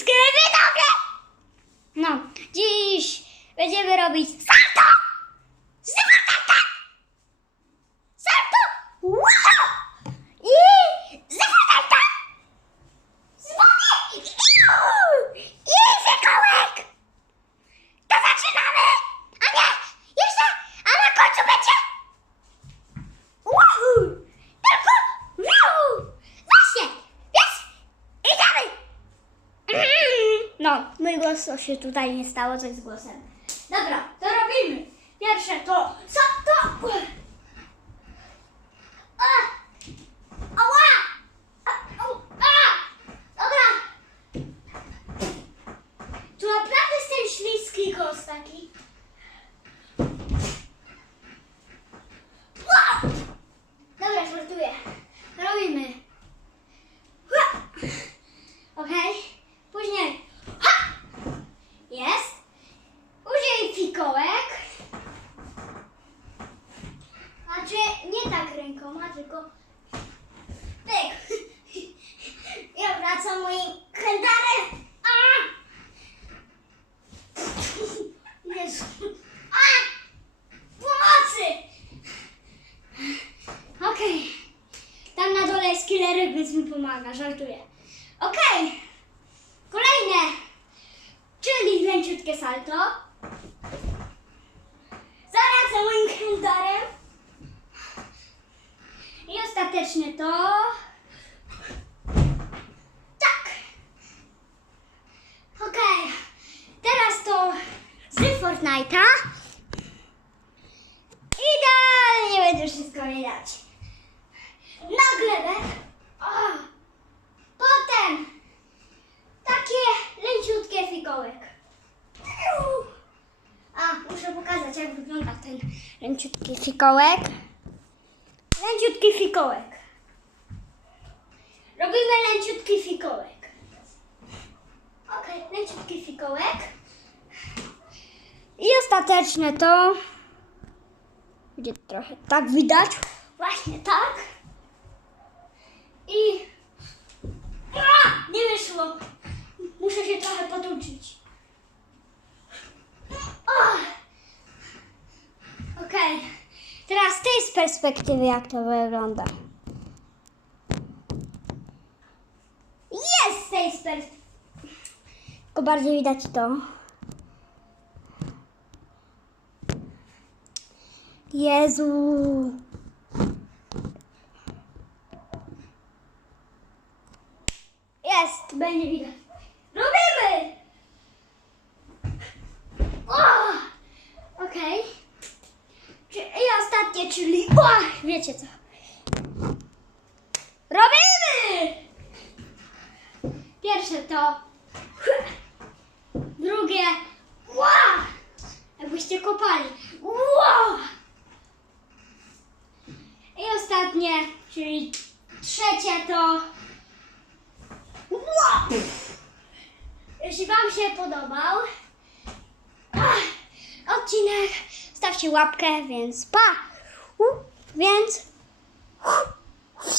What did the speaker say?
śliskie widzowie! No, dziś będziemy robić! Salto! Salto! Wow! I salto! Zwody! I wykołek! To zaczynamy! A nie! Jeszcze! A na końcu będzie... Woohoo! Tylko... Woohoo! Właśnie! Jest! Idziemy! No, mój głos to się tutaj nie stało, coś z głosem. Dobra, to robimy. Pierwsze to... Co to? A! Ała! A! Au! A! Dobra. Tu naprawdę jest ten śliski głos taki. Wow! Dobra, żartuję. Robimy. Hua! Okej. Później. Ha! Jest. Użyj fikołek. Nie tak rękoma, tylko pyk. Ja wracam moim. A! Jezu. A! Pomocy! Okej. Tam na dole jest killerek, więc mi pomaga, żartuję. Okej. Kolejne. Czyli lęciutkie salto. Zaraz za moim krętarem. I ostatecznie to. Tak. Okej. Teraz to z Fortnite'a. Idealnie będzie wszystko widać. Na glebę. O. Potem takie lęciutkie fikołek. A, muszę pokazać jak wygląda ten lęciutki fikołek. Lęciutki fikołek. Robimy lęciutki fikołek. Okej, lęciutki fikołek. I ostateczne to będzie trochę tak widać. Właśnie tak. I A! nie wyszło. Muszę się trochę potuczyć. O! Okej. Teraz z tej z perspektywy jak to wygląda. Jest z tej. Tylko bardziej widać to. Jezu. Jest, będzie widać. Robimy! O! Okej. Czy- I O! Wiecie co. Robimy! Pierwsze to... Drugie... Jakbyście kopali. I ostatnie, czyli trzecie to... Jeśli Wam się podobał ach, odcinek, stawcie łapkę, więc pa! Więc...